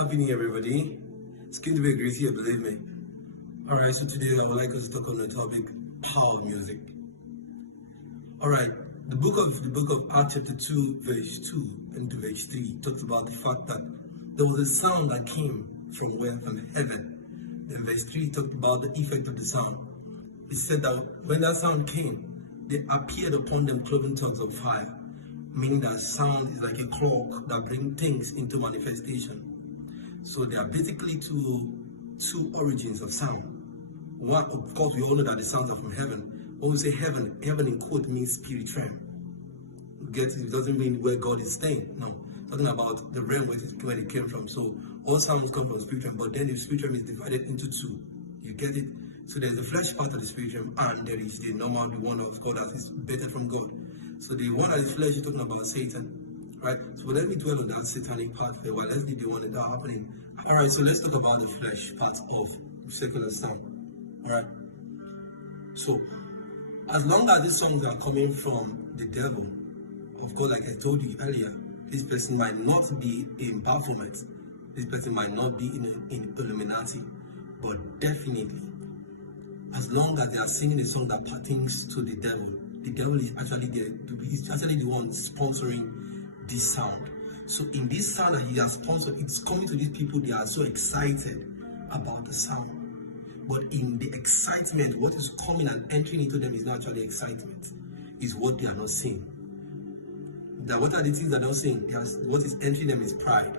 Happy New Year, everybody. It's going to be a great year, believe me. Alright, so today I would like us to talk on the topic power of music. Alright, the book of Acts chapter 2, verse 2 and to verse 3 talks about the fact that there was a sound that came from where? From heaven. And verse 3 talked about the effect of the sound. It said that when that sound came, there appeared upon them cloven tongues of fire, meaning that sound is like a clock that brings things into manifestation. So there are basically two origins of sound. One, of course, we all know that the sounds are from heaven. When we say heaven, heaven in quote means spirit realm. Get it? It doesn't mean where God is staying. No, talking about the realm where it came from. So all sounds come from spirit realm, but then the spirit realm is divided into two. You get it? So there's the flesh part of the spirit realm, and there is the normal, the one of God that is better from God. So the one that is flesh, you're talking about Satan. Right, so let me dwell on that satanic part for a while. Let's leave the one that's happening. Alright, so let's talk about the flesh part of secular sound. Alright, so as long as these songs are coming from the devil, of course, like I told you earlier, this person might not be in Baphomet, this person might not be in Illuminati, but definitely, as long as they are singing a song that pertains to the devil is actually there. He's actually the one sponsoring this sound. So in this sound that he has sponsored, it's coming to these people. They are so excited about the sound, but in the excitement, what is coming and entering into them is not actually excitement, is what they are not seeing. That what are the things they're not seeing? What is entering them is pride,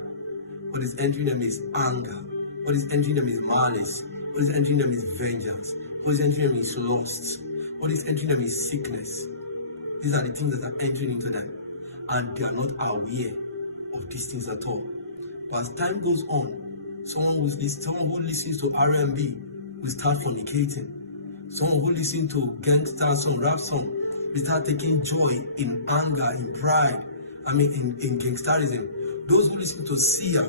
what is entering them is anger, what is entering them is malice, what is entering them is vengeance, what is entering them is lust, what is entering them is sickness. These are the things that are entering into them, and they are not aware of these things at all. But as time goes on, someone who listens to R&B will start fornicating. Someone who listens to gangster song, rap song, will start taking joy in anger, in pride, in gangsterism. Those who listen to Sia,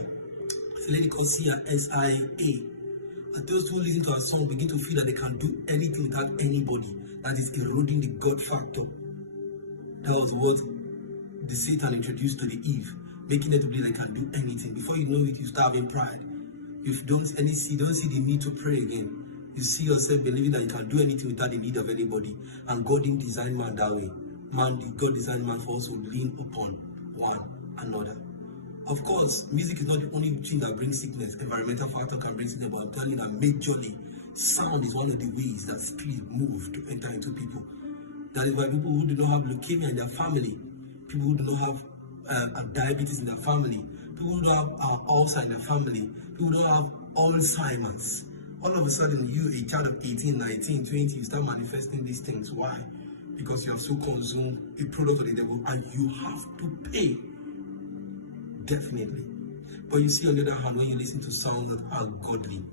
it's a lady called Sia, S-I-A, those who listen to her song begin to feel that they can do anything without anybody. That is eroding the God factor. That was what the Satan introduced to the Eve, making them to believe they can do anything. Before you know it, you start having pride. If you don't see the need to pray again, you see yourself believing that you can do anything without the need of anybody. And God didn't design man that way. God designed man for us to lean upon one another. Of course, music is not the only thing that brings sickness. Environmental factor can bring sickness, but I'm telling you that majorly, sound is one of the ways that spirit moves to enter into people. That is why people who do not have leukemia in their family, people who do not have diabetes in their family, people who don't have ulcer in their family, people who don't have Alzheimer's, all of a sudden you, a child of 18, 19, 20, you start manifesting these things. Why? Because you have so consumed a product of the devil and you have to pay. Definitely. But you see, on the other hand, when you listen to sounds that are godly,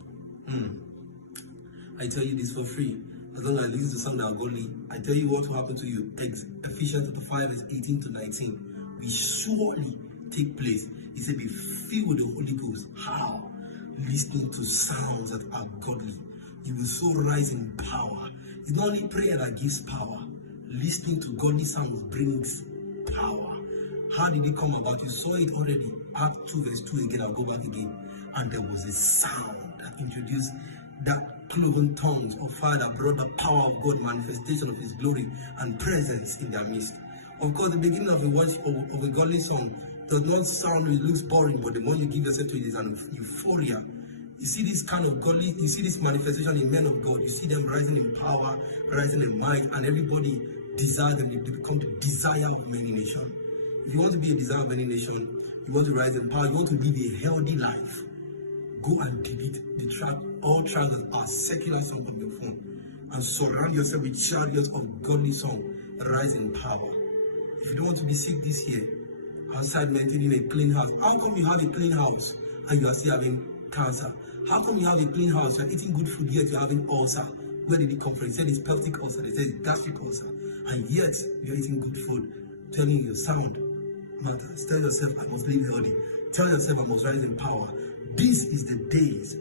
I tell you this for free. As long as I listen to sounds that are godly, I tell you what will happen to you. Ephesians 5 verse 18 to 19 will surely take place. He said, be filled with the Holy Ghost. How? Listening to sounds that are godly. You will so rise in power. It's not only prayer that gives power. Listening to godly sounds brings power. How did it come about? You saw it already. Acts 2 verse 2 again. I'll go back again. And there was a sound that introduced that cloven tongues of fire that brought the power of God, manifestation of his glory and presence in their midst. Of course, the beginning of a worship of a godly song does not sound, it looks boring, but the more you give yourself to it is an euphoria. You see this kind of godly, you see this manifestation in men of God, you see them rising in power, rising in might, and everybody desires them. They become the desire of many nations. If you want to be a desire of many nations, you want to rise in power, you want to live a healthy life, go and delete all tracks that are secular songs on your phone and surround yourself with chariots of godly song, rise in power. If you don't want to be sick this year, outside maintaining a clean house, how come you have a clean house and you are still having cancer? How come you have a clean house, you are eating good food, yet you are having ulcer? Where did it come from? They said it's pelvic ulcer, they said it's gastric ulcer, and yet you are eating good food. Telling you sound matters. Tell yourself, I must live healthy. Tell yourself, I must rise in power. This is the days